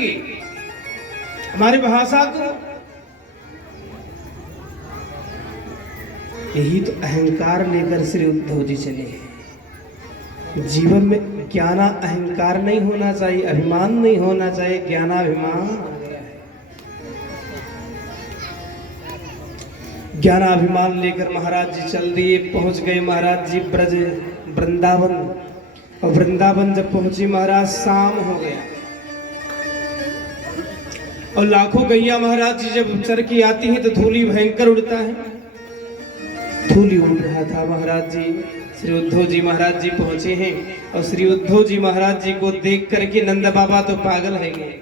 देंगे हमारे भाषा को। यही तो अहंकार लेकर श्री उद्धव जी चले हैं। जीवन में ज्ञाना अहंकार नहीं होना चाहिए, अभिमान नहीं होना चाहिए, ज्ञानाभिमान आ गया है। ज्ञानाभिमान लेकर महाराज जी चल दिए, पहुंच गए महाराज जी ब्रज वृंदावन। और वृंदावन जब पहुंची महाराज शाम हो गया और लाखों गैया महाराज जी जब चर की आती है तो धूली भयंकर उड़ता है। धूली उड़ रहा था महाराज जी। श्री उद्धव जी महाराज जी पहुंचे हैं और श्री उद्धव जी महाराज जी को देख करके नंद बाबा तो पागल है गए।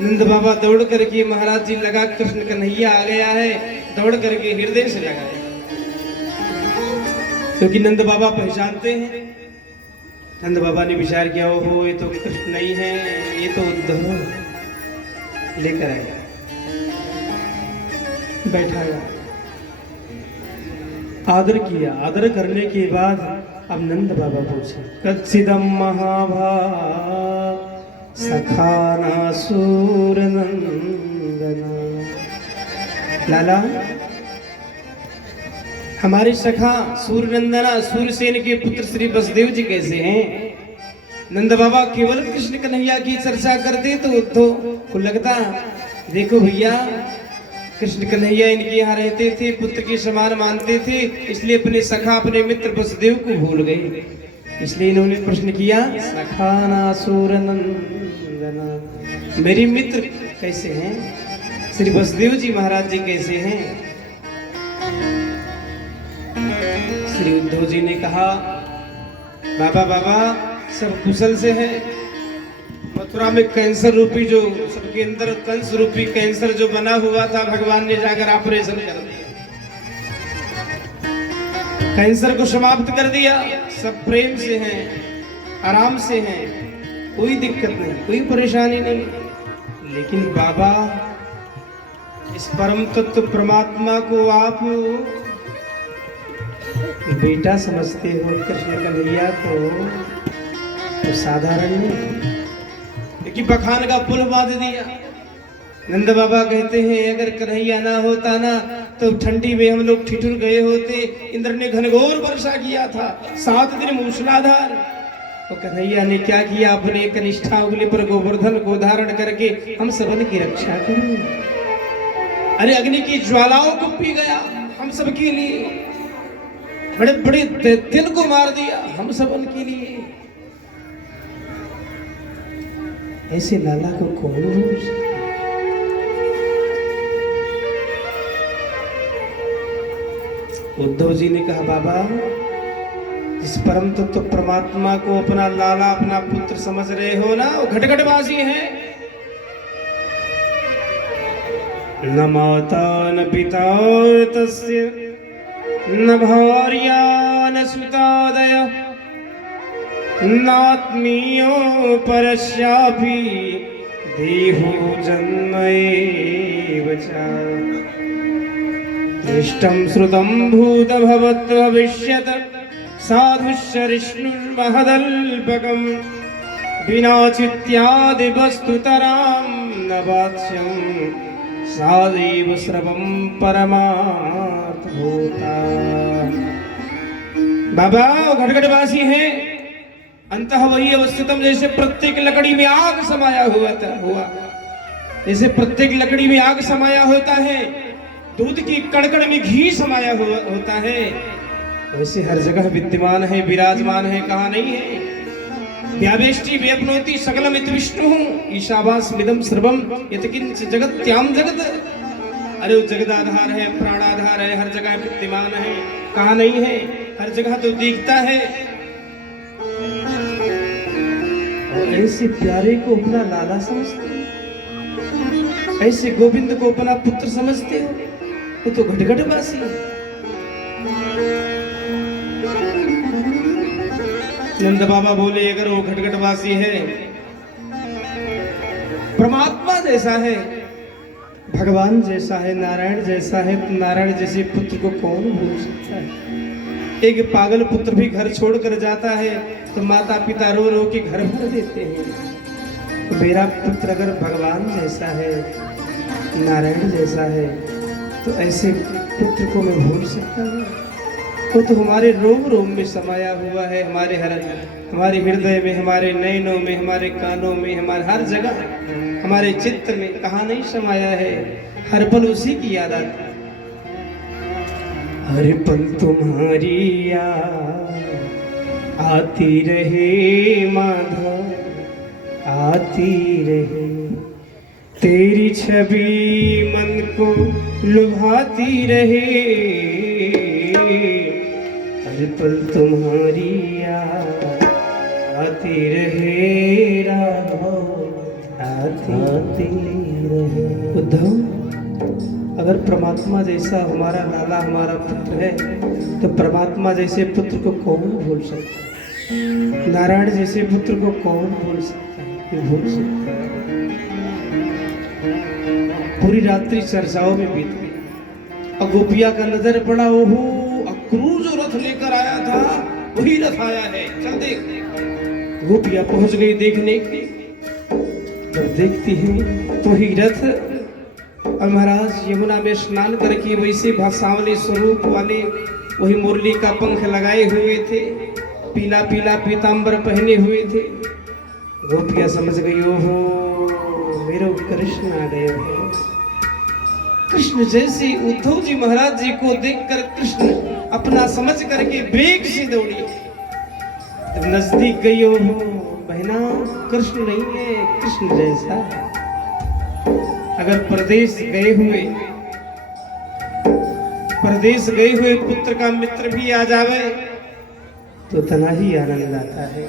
नंद बाबा दौड़ करके महाराज जी लगा कृष्ण कन्हैया आ गया है, दौड़ करके हृदय से लगाया, क्योंकि नंद बाबा पहचानते हैं। नंद बाबा ने विचार किया, ओहो ये तो कृष्ण नहीं है, ये तो उद्धव। लेकर आया, बैठाया, आदर किया। आदर करने के बाद अब नंद बाबा पूछे, कच्चिदम महाभाग सखाना सूरनंदना। लाला, हमारे सखा सूरनंदना सूरसेन के पुत्र श्री वसुदेव जी कैसे हैं? नंद बाबा केवल कृष्ण कन्हैया की चर्चा करते तो उद्धव को लगता, देखो भैया कृष्ण कन्हैया इनके यहाँ रहते थे, पुत्र के समान मानते थे, इसलिए अपने सखा अपने मित्र वसुदेव को भूल गए। इसलिए इन्होंने प्रश्न किया, सखाना सूरनंदना, मेरे मित्र कैसे हैं? श्री वसुदेव जी महाराज जी कैसे हैं? श्री उद्धव जी ने कहा, बाबा बाबा सब कुशल से है। मथुरा में कैंसर रूपी जो सबके अंदर कंस रूपी कैंसर जो बना हुआ था, भगवान ने जाकर ऑपरेशन कर दिया, कैंसर को समाप्त कर दिया। सब प्रेम से हैं, आराम से हैं, कोई दिक्कत नहीं, कोई परेशानी नहीं। लेकिन बाबा इस परम तत्व परमात्मा को आप बेटा समझते हो, कृष्ण कन्हैया को तो साधारण नहीं, कि बखान का पुल बांध दिया। नंद बाबा कहते हैं, अगर कन्हैया ना होता ना तो ठंडी में हम लोग ठिठुर गए होते। इंद्र ने घनघोर वर्षा किया था, 7 दिन मूसलाधार। तो कन्हैया ने क्या किया, अपने कनिष्ठा उंगली पर गोवर्धन को धारण करके हम सबन की रक्षा करें। अरे अग्नि की ज्वालाओं को पी गया हम सबके लिए, बड़े बड़े दैत्यों को मार दिया हम सबन के लिए। ऐसे लाला को कौन रोज? उद्धव जी ने कहा, बाबा जिस परम तत्व परमात्मा को अपना लाला अपना पुत्र समझ रहे हो ना, वो घटघटवासी है। न माता न पिता तस्य न भार्या न सुतादय नात्मीयो परस्यापि देहो जन्म एव च। दृष्टं श्रुतं भूत भवत् भविष्यत् साधुश्चरिष्णुर्महदल्पकम् विना चित्यादि वस्तुतरां न वाच्यं सादैव श्रवं परमार्थभूता। बाबा घटघटवासी है, अंतः वही अवस्थितम, जैसे प्रत्येक लकड़ी में आग समाया हुआ जैसे प्रत्येक लकड़ी में आग समाया होता है, दूध की कड़कड़ में घी समाया होता है, वैसे हर जगह विद्यमान है, विराजमान है, कहा नहीं है। व्यावेष्टि व्यपनोति सकलमित विष्णु ईशावास्मिदं सर्वं यत्किंच जगत्याम जगत। अरे वो जगदाधार है, प्राणाधार है, हर जगह विद्यमान है, कहा नहीं है, हर जगह तो दिखता है। और ऐसे प्यारे को अपना लाला समझते हो, ऐसे गोविंद को अपना पुत्र समझते हो, वो तो घटघटवासी है। नंद बाबा बोले, अगर वो घटघटवासी है, परमात्मा जैसा है, भगवान जैसा है, नारायण जैसा है, तो नारायण जैसे पुत्र को कौन भूल सकता है? एक पागल पुत्र भी घर छोड़कर जाता है तो माता पिता रो रो के घर भर देते हैं। मेरा पुत्र अगर भगवान जैसा है, नारायण जैसा है, तो ऐसे पुत्र को मैं भूल सकता हूँ? वो तो हमारे रोम रोम में समाया हुआ है, हमारे हृदय में, हमारे नयनों में, हमारे कानों में, हमारे हर जगह, हमारे चित्त में कहाँ नहीं समाया है। हर पल उसी की याद आती है। हर पल तुम्हारी याद आती रहे माधव, आती रहे। तेरी छवि मन को लुभाती रहे। हर पल तुम्हारी याद आती रहे राघव, आती रहे। उद्धव, अगर परमात्मा जैसा हमारा लाला हमारा पुत्र है, तो परमात्मा जैसे पुत्र को कौन भूल सकता है? नारायण जैसे पुत्र को कौन भूल सकता है? भूल सकता है। पूरी रात्रि चर्चाओं में बीत गई और गोपिया का नजर पड़ा, ओहो अक्रूर जो रथ लेकर आया था वही रथ आया है, चल देख। गोपिया पहुंच गई देखने के लिए। जब देखती है तो ही रथ, और महाराज यमुना में स्नान करके वैसे भासावले स्वरूप वाले वही मुरली का पंख लगाए हुए थे, पीला पीला पीतांबर पहने हुए थे। गोपिया समझ गई, ओहो मेरे कृष्ण आ गए हैं। कृष्ण जैसे उद्धव जी महाराज जी को देखकर कृष्ण अपना समझ करके वेग से दौड़ी। जब नजदीक गई, ओहो बहना कृष्ण नहीं है, कृष्ण जैसा है। अगर परदेश गए हुए पुत्र का मित्र भी आ जावे तो तना ही आनंद आता है।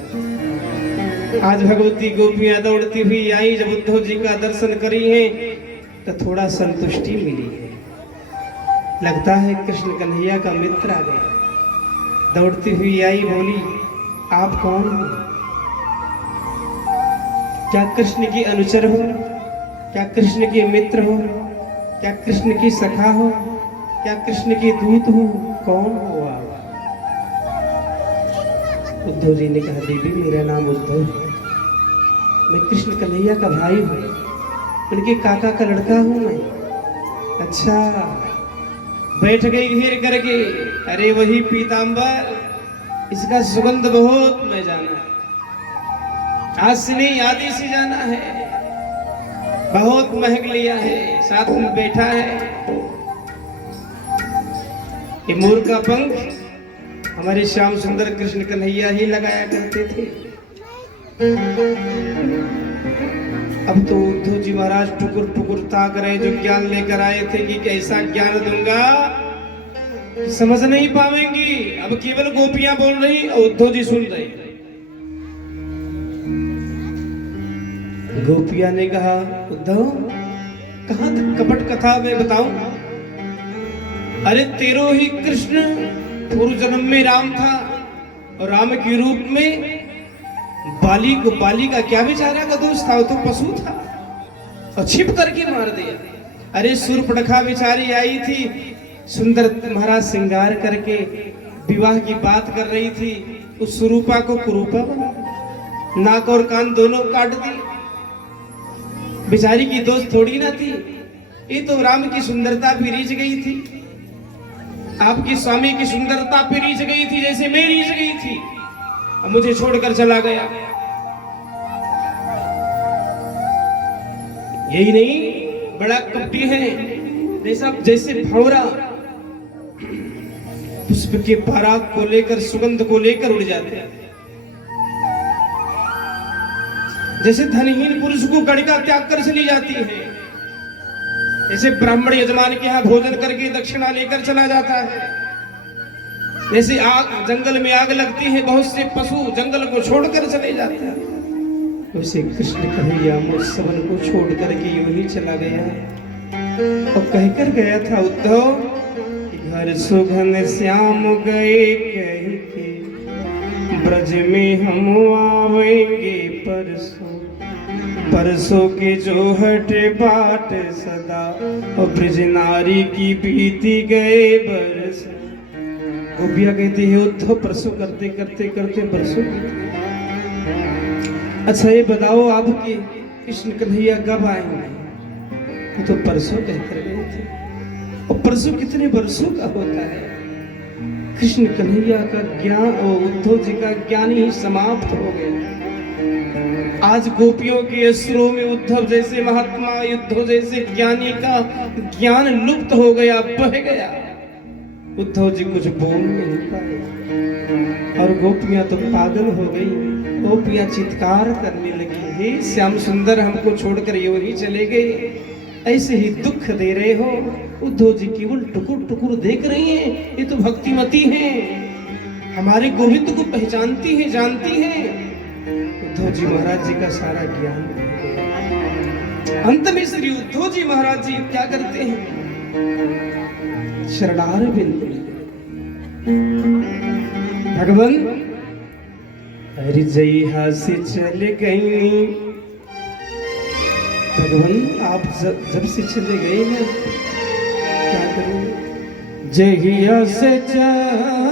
आज भगवती गोपियां दौड़ती हुई आई, जब उद्धव जी का दर्शन करी है तो थोड़ा संतुष्टि मिली है। लगता है कृष्ण कन्हैया का मित्र आ गया। दौड़ती हुई आई, बोली आप कौन हो? क्या कृष्ण की अनुचर हो? क्या कृष्ण के मित्र हो? क्या कृष्ण की सखा हो? क्या कृष्ण के दूत हो? कौन हो आप? उद्धव जी ने कहा, देवी मेरा नाम उद्धव है, मैं कृष्ण कन्हैया का भाई हूँ, उनके काका का लड़का हूँ मैं। अच्छा, बैठ गई घेर करके। अरे वही पीतांबर, इसका सुगंध बहुत मैं जाना है, आज से नहीं आदि से जाना है, बहुत महक लिया है, साथ में बैठा है। ये मोर का पंख हमारे श्याम सुंदर कृष्ण कन्हैया ही लगाया करते थे। अब तो उद्धव जी महाराज टुकुर टुकुर ताक रहे, जो ज्ञान लेकर आए थे कि कैसा ज्ञान दूंगा समझ नहीं पावेंगी। अब केवल गोपियां बोल रही और उद्धव जी सुन रहे। गोपिया ने कहा, उद्धव कहां तक कपट कथा में बताऊं? अरे तेरो ही कृष्ण पूर्व जन्म में राम था, और राम के रूप में बाली का क्या बेचारा का दोस्त था, वो तो पशु था और छिप करके मार दिया। अरे सूर्पणखा बेचारी आई थी, सुंदर महाराज श्रृंगार करके विवाह की बात कर रही थी, उस सुरूपा को कुरूपा बना, नाक और कान दोनों काट दिए। बेचारी की दोस्त थोड़ी ना थी, ये तो राम की सुंदरता भी रीझ गई थी, आपकी स्वामी की सुंदरता पे रीझ गई थी, जैसे मैं रीझ गई थी, और मुझे छोड़कर चला गया। यही नहीं, बड़ा कपटी है, जैसे भंवरा पुष्प के पराग को लेकर, सुगंध को लेकर उड़ जाते हैं। जैसे धनहीन पुरुष को गड़िका त्याग कर चली जाती है, जैसे ब्राह्मण यजमान के यहाँ भोजन करके दक्षिणा लेकर चला जाता है, जैसे आग जंगल में आग लगती है, बहुत से पशु जंगल को छोड़कर चले जाते हैं, वैसे कृष्ण कन्हैया मुझ सबन को छोड़ करके यूं ही चला गया और कहकर गया था, उद्धव घर सुघन श्याम गए कह के, ब्रज में हम आवेंगे परसों, परसों के जो हटे बाट सदा, और ब्रज नारी की बीती गए बरस। गोपिया कहती है, उद्धव परसों करते करते करते बरसों। अच्छा ये बताओ, आपकी कृष्ण कन्हैया कब आएंगे? वो तो परसों कहकर गए थे, और परसों कितने वर्षों का होता है। कृष्ण कन्हैया का ज्ञान और उद्धव जी का ज्ञान ही समाप्त हो गया। आज गोपियों के असुरों में उद्धव जैसे महात्मा, उद्धव जैसे ज्ञानी का ज्ञान लुप्त हो गया, बह गया। उद्धव जी कुछ बोल नहीं पाए और गोपियां तो पागल हो गई। गोपियां चित्कार करने लगी, हे श्याम सुंदर, हमको छोड़कर यूं ही चले गए, ऐसे ही दुख दे रहे हो। उद्धव जी केवल टुकुर टुकुर देख रही हैं, ये तो भक्तिमती हैं, हमारे गोविंद को पहचानती हैं, जानती हैं। उद्धव जी महाराज जी का सारा ज्ञान अंत में श्री उद्धव जी महाराज जी क्या करते हैं? शरणार बिंदु भगवान हरि जय से चले गई। भगवान आप जब से चले गए ना, क्या करूं? जहिया से चले